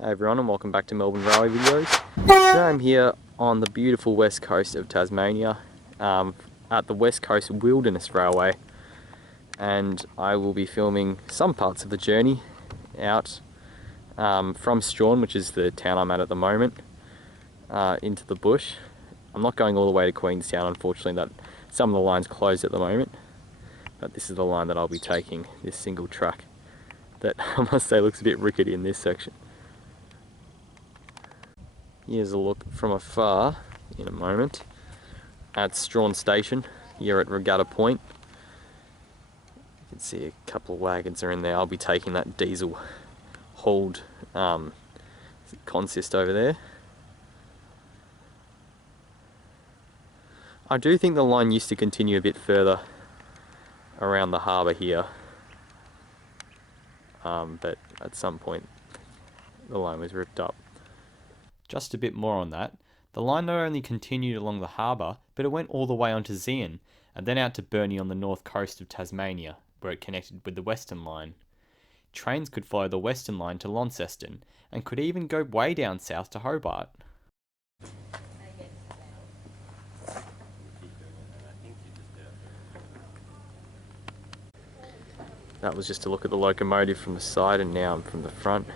Hey everyone, and welcome back to Melbourne Railway videos. Today I'm here on the beautiful west coast of Tasmania at the West Coast Wilderness Railway, and I will be filming some parts of the journey out from Strahan, which is the town I'm at the moment, into the bush. I'm not going all the way to Queenstown, unfortunately. That some of the lines closed at the moment, but this is the line that I'll be taking, this single track that I must say looks a bit rickety in this section. Here's a look from afar, in a moment, at Strahan Station, here at Regatta Point. You can see a couple of wagons are in there. I'll be taking that diesel hauled consist over there. I do think the line used to continue a bit further around the harbour here, but at some point the line was ripped up. Just a bit more on that. The line not only continued along the harbour, but it went all the way onto Zeehan, and then out to Burnie on the north coast of Tasmania, where it connected with the Western Line. Trains could follow the Western Line to Launceston, and could even go way down south to Hobart. That was just a look at the locomotive from the side, and now I'm from the front.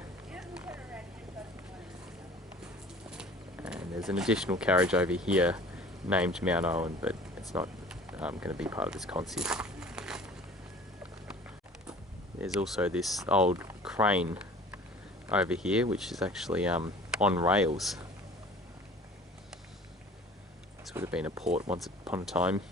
There's an additional carriage over here named Mount Owen, but it's not going to be part of this consist. There's also this old crane over here, which is actually on rails. This would have been a port once upon a time.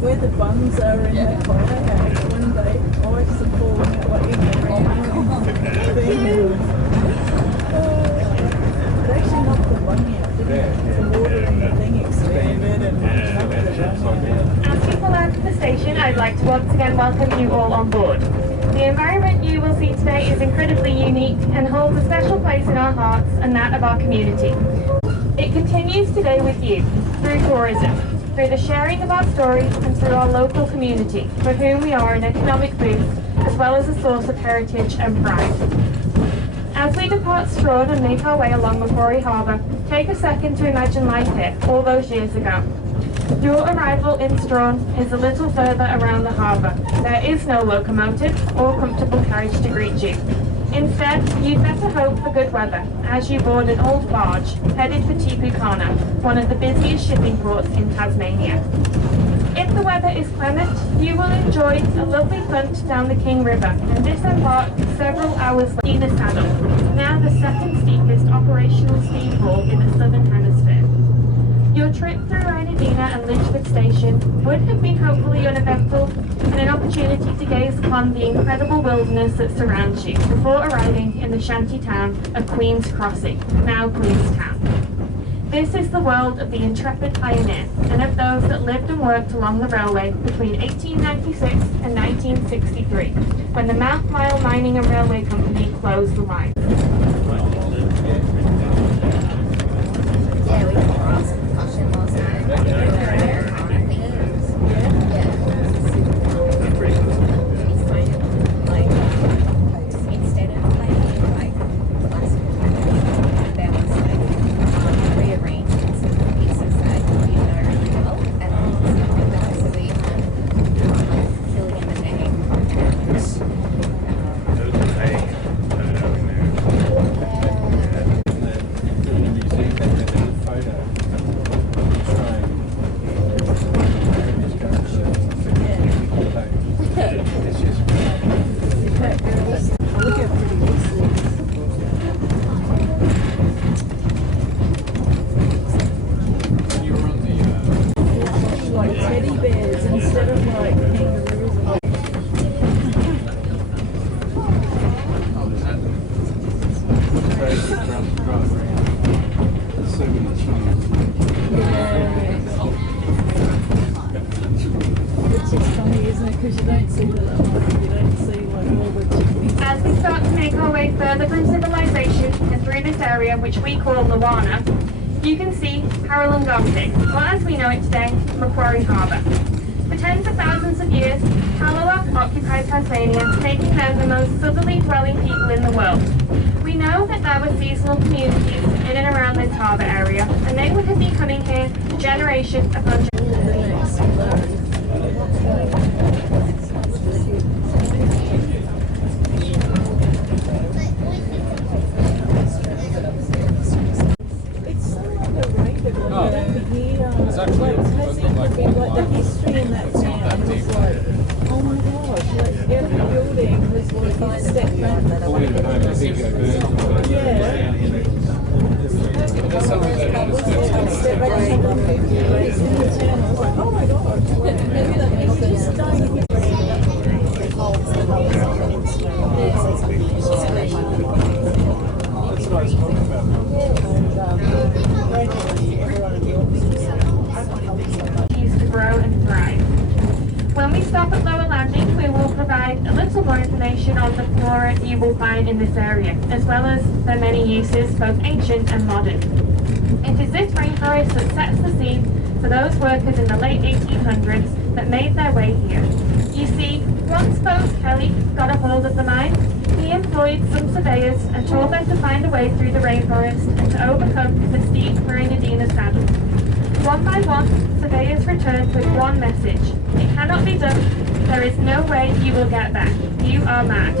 Where the buns are in the firehouse, one day I used to fall that way in the rain. It actually knocked the bung out, didn't it? The water in the thing expanded and knocked the bung out. As we pull out of the station, I'd like to once again welcome you all on board. The environment you will see today is incredibly unique and holds a special place in our hearts and that of our community. It continues today with you, through tourism, through the sharing of our stories and through our local community, for whom we are an economic boost, as well as a source of heritage and pride. As we depart Strahan and make our way along Macquarie Harbour, take a second to imagine life here, all those years ago. Your arrival in Strahan is a little further around the harbour. There is no locomotive or comfortable carriage to greet you. Instead, you'd better hope for good weather as you board an old barge headed for Teepookana, one of the busiest shipping ports in Tasmania. If the weather is clement, you will enjoy a lovely punt down the King River and disembark several hours in the saddle, now the second steepest operational steam haul in the southern hemisphere. Your trip through Rhinadina and Lynchford Station would have been hopefully uneventful and an opportunity to gaze upon the incredible wilderness that surrounds you before arriving in the shanty town of Queen's Crossing, now Queenstown. This is the world of the intrepid pioneer and of those that lived and worked along the railway between 1896 and 1963, when the Mount Mile Mining and Railway Company closed the line. further from civilization and through this area which we call Lawana, you can see Haralangoptic, or as we know it today, Macquarie Harbour. For tens of thousands of years, Tallawah occupied Tasmania, making them the most southerly dwelling people in the world. We know that there were seasonal communities in and around this harbour area, and they would have been coming here generation upon generation. The history in that town was like, oh my gosh, like every building was like a step back. Yeah. Step back and have a 50 years in the town. I was like, oh my gosh. It's just dying. To grow and thrive. When we stop at Lower Landing, we will provide a little more information on the flora you will find in this area, as well as their many uses, both ancient and modern. It is this rainforest that sets the scene for those workers in the late 1800s that made their way here. You see, once Bose Kelly got a hold of the mine, he employed some surveyors and told them to find a way through the rainforest and to overcome the steep Marinadina saddle. One by one, surveyors returned with one message. It cannot be done. There is no way you will get back. You are mad.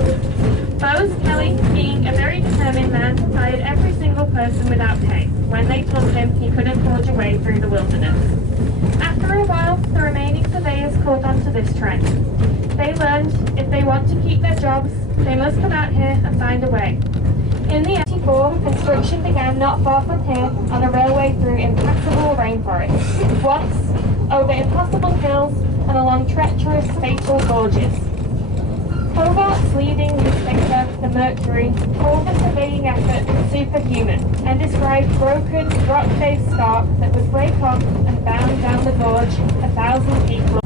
Bose Kelly, being a very determined man, fired every single person without pay when they told him he couldn't forge a way through the wilderness. After a while, the remaining surveyors caught on to this trend. They learned if they want to keep their jobs, they must come out here and find a way. In the 1984, construction began not far from here on a railway through impassable rainforest, once over impossible hills and along treacherous, fatal gorges. Hobart's leading newspaper, The Mercury, called the surveying effort superhuman and described broken, rock-faced scarp that would break off and bound down the gorge 1,000 people.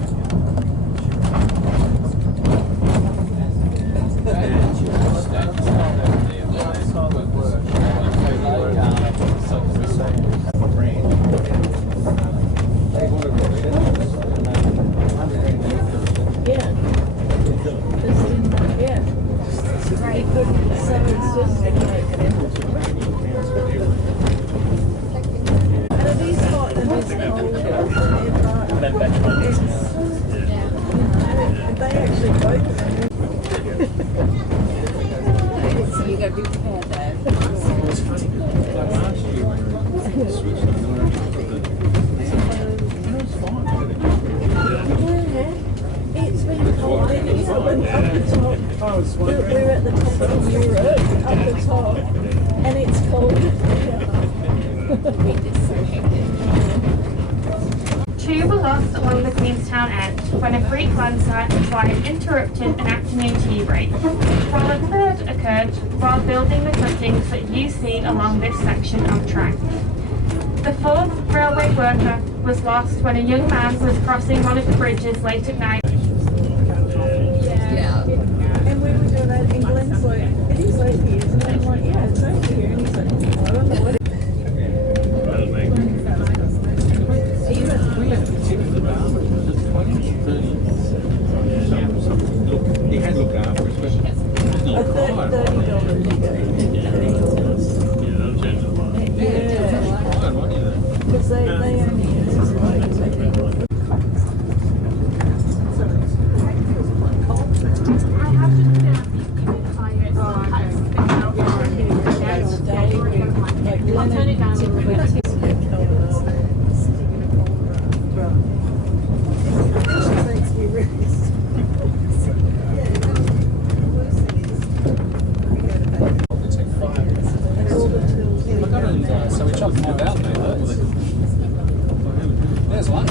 We're at the top of Europe, up the top, and it's cold. Two were lost along the Queenstown end when a freak landslide required interrupting an afternoon tea break, while a third occurred while building the cuttings that you see along this section of track. The fourth railway worker was lost when a young man was crossing one of the bridges late at night. And we were doing that, and Glenn's like, it is over here, and I'm like, yeah, it's over here, and he's like, I don't know what it is. He had looked after, especially. Because they only use like So we chopped them all out, mate. There's one.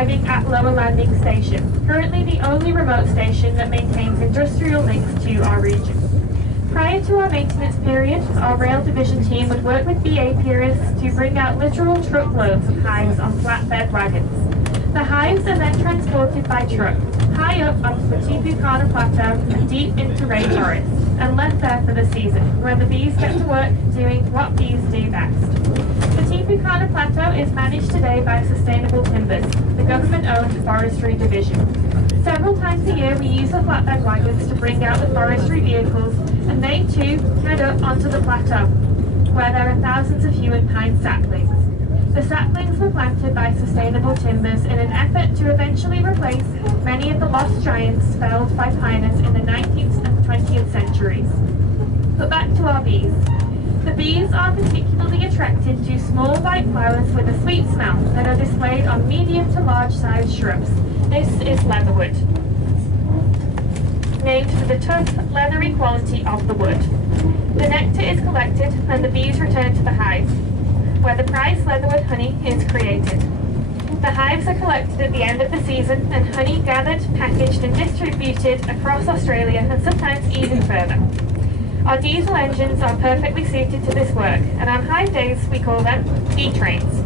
arriving at Lower Landing Station, currently the only remote station that maintains industrial links to our region. Prior to our maintenance period, our rail division team would work with bee apiarists to bring out literal truckloads of hives on flatbed wagons. The hives are then transported by truck, high up onto the Teepookana Plateau and deep into rainforest, and left there for the season, where the bees get to work doing what bees do best. The Teepookana Plateau is managed today by Sustainable Timbers, the government-owned forestry division. Several times a year we use the flatbed wagons to bring out the forestry vehicles, and they too head up onto the plateau, where there are thousands of yew and pine saplings. The saplings were planted by Sustainable Timbers in an effort to eventually replace many of the lost giants felled by piners in the 19th and 20th centuries. But back to our bees. The bees are particularly attracted to small white flowers with a sweet smell that are displayed on medium to large sized shrubs. This is leatherwood, named for the tough, leathery quality of the wood. The nectar is collected and the bees return to the hive, where the prized leatherwood honey is created. The hives are collected at the end of the season and honey gathered, packaged and distributed across Australia and sometimes even further. Our diesel engines are perfectly suited to this work, and on hive days we call them bee trains.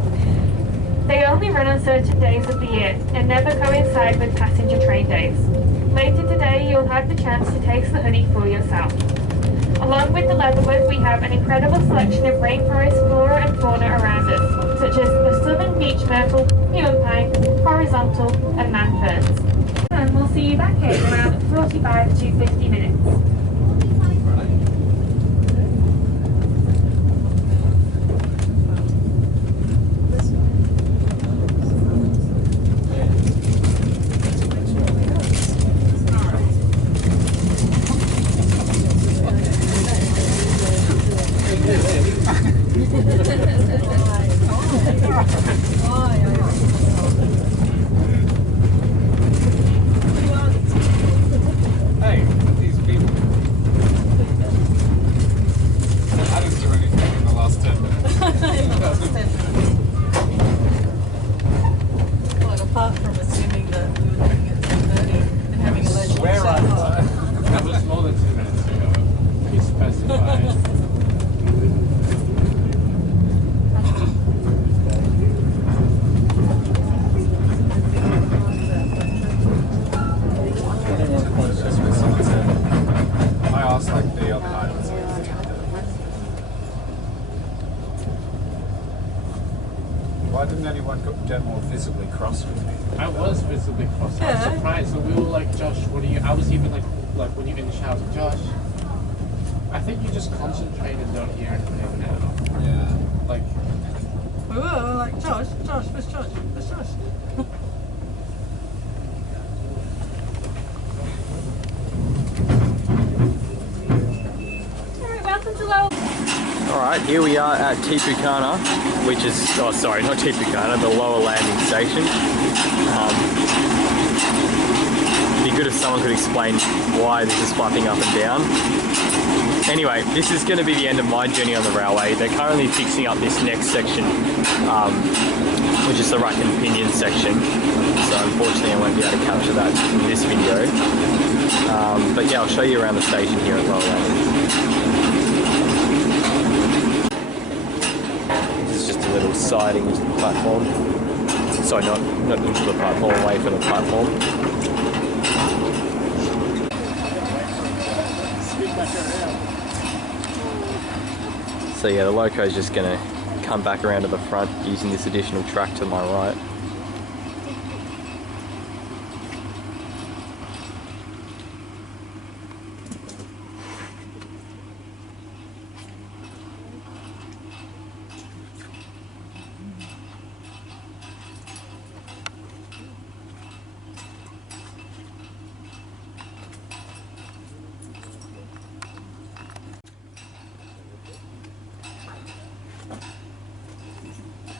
They only run on certain days of the year and never coincide with passenger train days. Later today you'll have the chance to taste the honey for yourself. Along with the leatherwood, we have an incredible selection of rainforest flora and fauna around us, such as the southern beech myrtle, yew and pine, horizontal and man ferns. And we'll see you back here in around 45 to 50 minutes. Why didn't anyone get more visibly cross with me? I was visibly cross. I was surprised. So we were like, Josh, what are you? I was even like when you're in the shower, Josh, I think you just concentrate and don't hear anything now. Yeah. Like. We were like, Josh, where's Josh? Where's Josh? Welcome to Lower. Alright, here we are at Teepookana, which is, oh sorry, not Teepookana, the Lower Landing Station. It'd be good if someone could explain why this is flapping up and down. Anyway, this is going to be the end of my journey on the railway. They're currently fixing up this next section, which is the rack and pinion section. So unfortunately I won't be able to capture that in this video. But yeah, I'll show you around the station here at Lower Landing. This is just a little siding into the platform. Sorry, not into the platform, away from the platform. So yeah, the loco is just going to come back around to the front using this additional track to my right.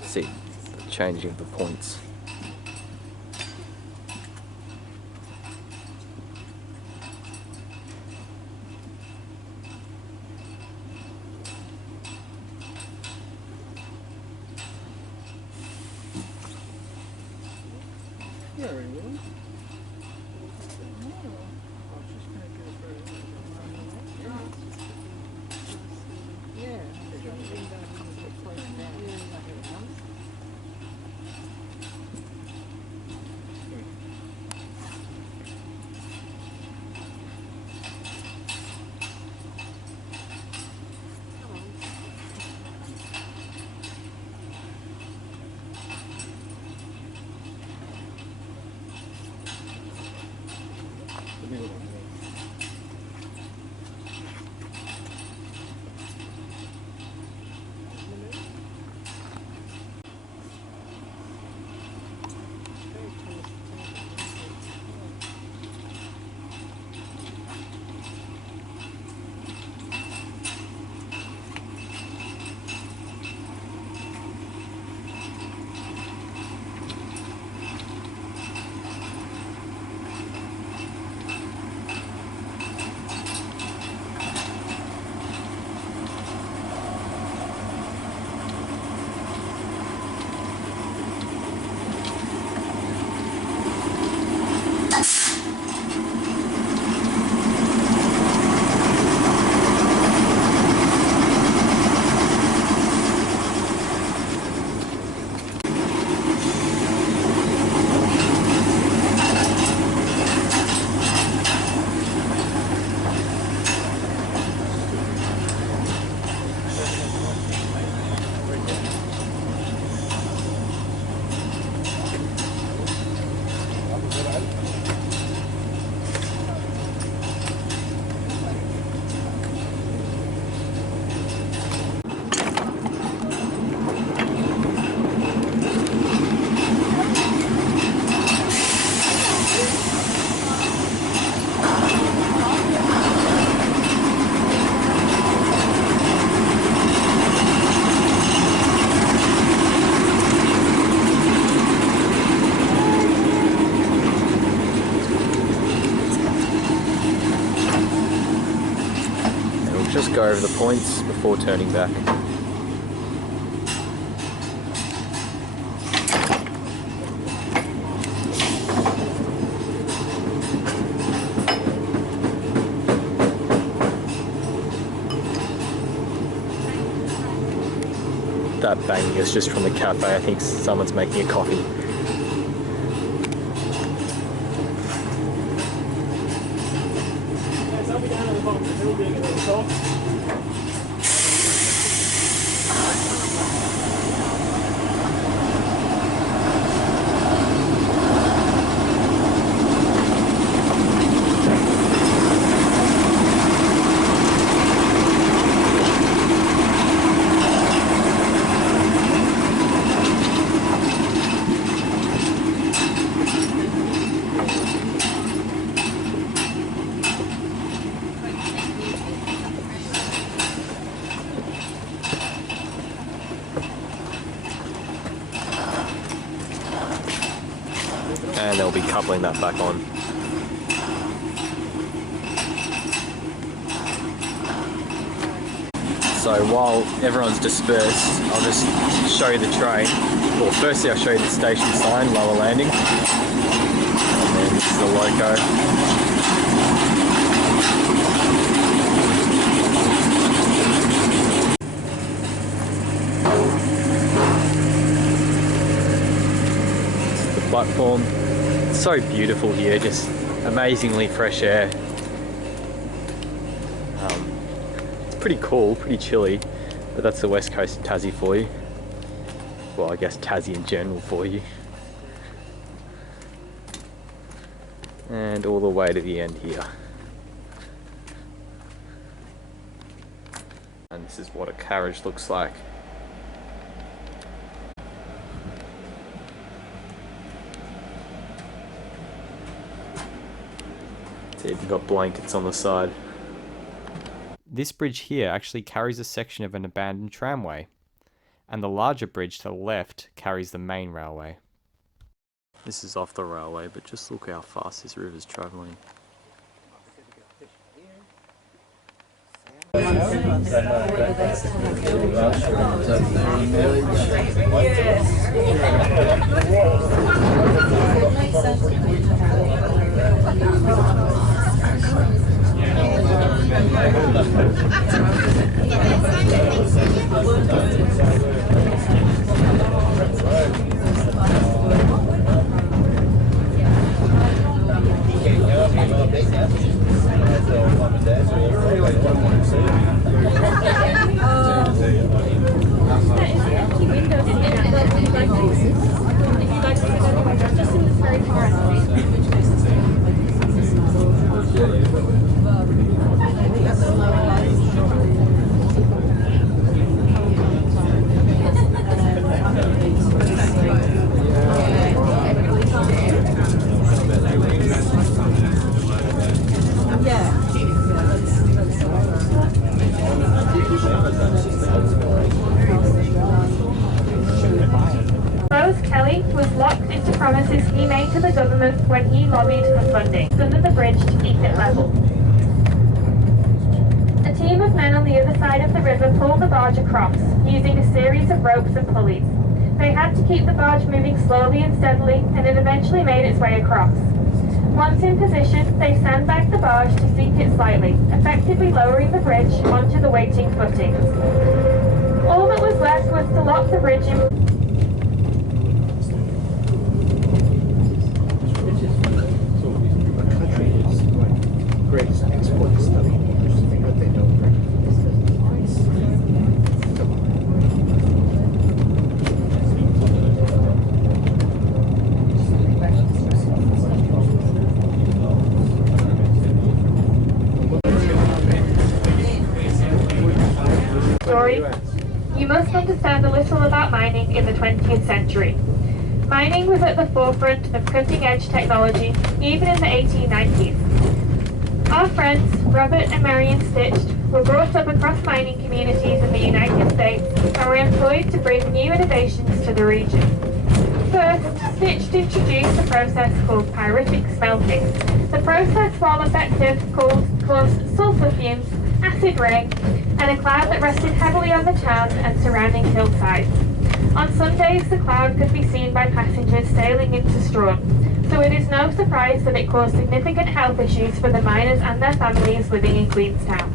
See the changing of the points. Just go over the points before turning back. That banging is just from the cafe. I think someone's making a coffee. And they'll be coupling that back on. So while everyone's dispersed, I'll just show you the train. Well, firstly I'll show you the station sign, lower landing. And then this is the loco. Platform. It's so beautiful here, just amazingly fresh air. It's pretty cool, pretty chilly, but that's the west coast of Tassie for you. Well, I guess Tassie in general for you. And all the way to the end here. And this is what a carriage looks like. You've got blankets on the side. This bridge here actually carries a section of an abandoned tramway, and the larger bridge to the left carries the main railway. This is off the railway, but just look how fast this river's travelling. to the government when he lobbied for funding under the bridge to keep it level. A team of men on the other side of the river pulled the barge across, using a series of ropes and pulleys. They had to keep the barge moving slowly and steadily, and it eventually made its way across. Once in position, they sandbagged the barge to sink it slightly, effectively lowering the bridge onto the waiting footings. All that was left was to lock the bridge in. You must understand a little about mining in the 20th century. Mining was at the forefront of cutting-edge technology, even in the 1890s. Our friends, Robert and Marion Stitched, were brought up across mining communities in the United States and were employed to bring new innovations to the region. First, Stitched introduced a process called pyritic smelting. The process, while effective, caused sulfur fumes, acid rain, and a cloud that rested heavily on the town and surrounding hillsides. On Sundays, the cloud could be seen by passengers sailing into Strahan, so it is no surprise that it caused significant health issues for the miners and their families living in Queenstown.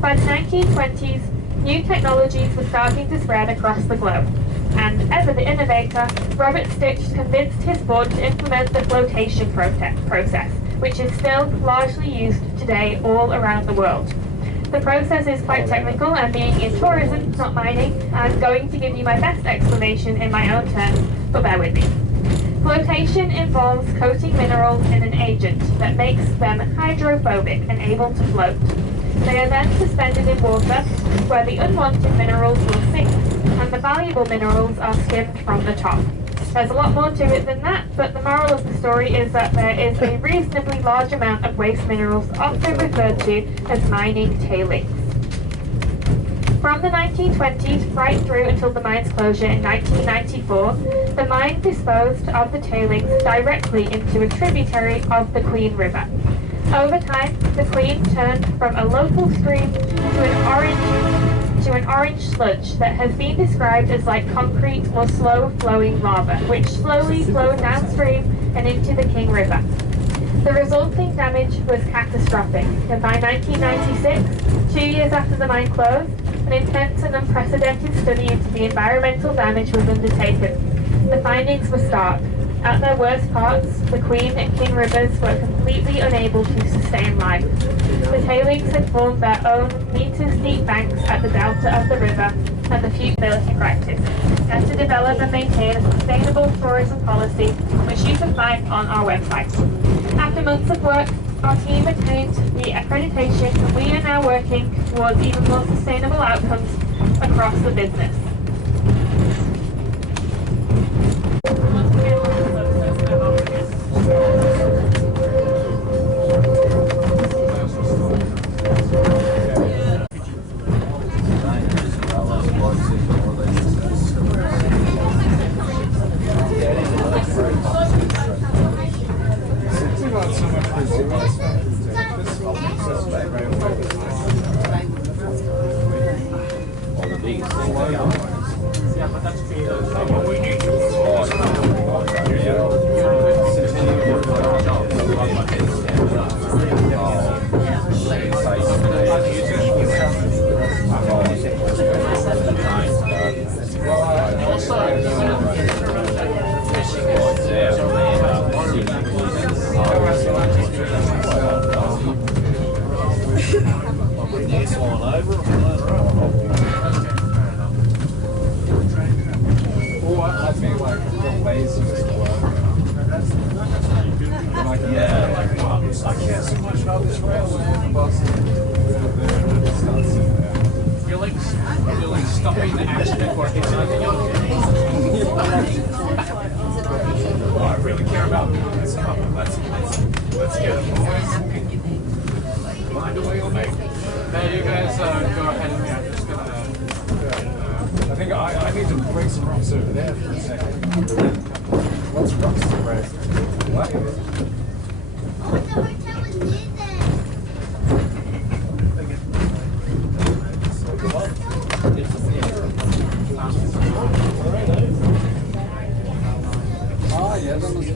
By the 1920s, new technologies were starting to spread across the globe, and ever the innovator, Robert Stitched convinced his board to implement the flotation process, which is still largely used today all around the world. The process is quite technical, and being in tourism, not mining, I'm going to give you my best explanation in my own terms, but bear with me. Flotation involves coating minerals in an agent that makes them hydrophobic and able to float. They are then suspended in water, where the unwanted minerals will sink, and the valuable minerals are skimmed from the top. There's a lot more to it than that, but the moral of the story is that there is a reasonably large amount of waste minerals, often referred to as mining tailings. From the 1920s right through until the mine's closure in 1994, the mine disposed of the tailings directly into a tributary of the Queen River. Over time, the Queen turned from a local stream to an orange sludge that has been described as like concrete or slow-flowing lava, which slowly flowed downstream and into the King River. The resulting damage was catastrophic, and by 1996, 2 years after the mine closed, an intense and unprecedented study into the environmental damage was undertaken. The findings were stark. At their worst parts, the Queen and King Rivers were completely unable to sustain life. The tailings had formed their own meters-deep banks at the delta of the river, and the feasibility crisis, and to develop and maintain a sustainable tourism policy, which you can find on our website. After months of work, our team attained the accreditation, and we are now working towards even more sustainable outcomes across the business. You're like stopping the action before it hits anything else. Well, I really care about this couple. Let's get it, boys. Find a way you'll make. Now you guys go ahead and I'm just gonna. I think I need to break some rocks over there for a second. What's wrong? Oh yeah, that must be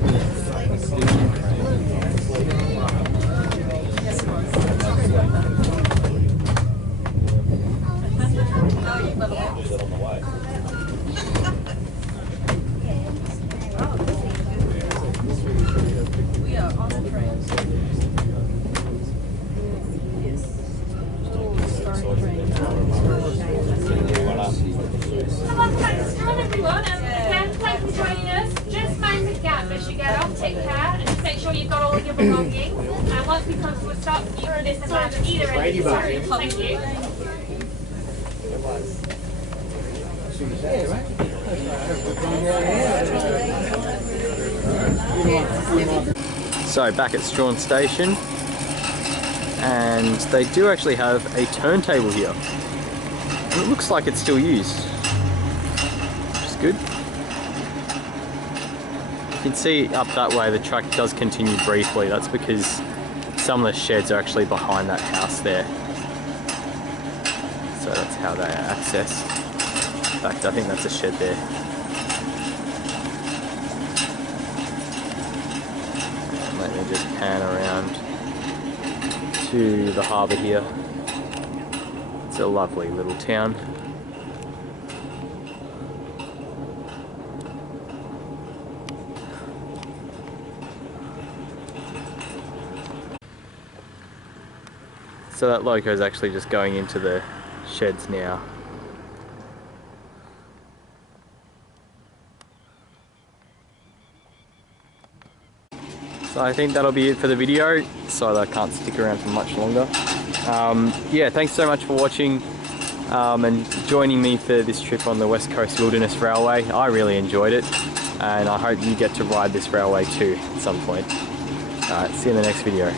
We are on the train. Come on, thanks for everyone. Again, thanks for joining us. Just mind the gap as you get off. Take care and just make sure you've got all of your belongings. And once we come to a stop, you can disembark at either end of the room. Thank you. So back at Strahan Station, and they do actually have a turntable here. And it looks like it's still used, which is good. You can see up that way the track does continue briefly. That's because some of the sheds are actually behind that house there. So that's how they are accessed. In fact, I think that's a shed there. Let me just pan around to the harbour here. It's a lovely little town. So that loco is actually just going into the sheds now. So I think that'll be it for the video, so I can't stick around for much longer. Yeah, thanks so much for watching and joining me for this trip on the West Coast Wilderness Railway. I really enjoyed it, and I hope you get to ride this railway too at some point. Alright, see you in the next video.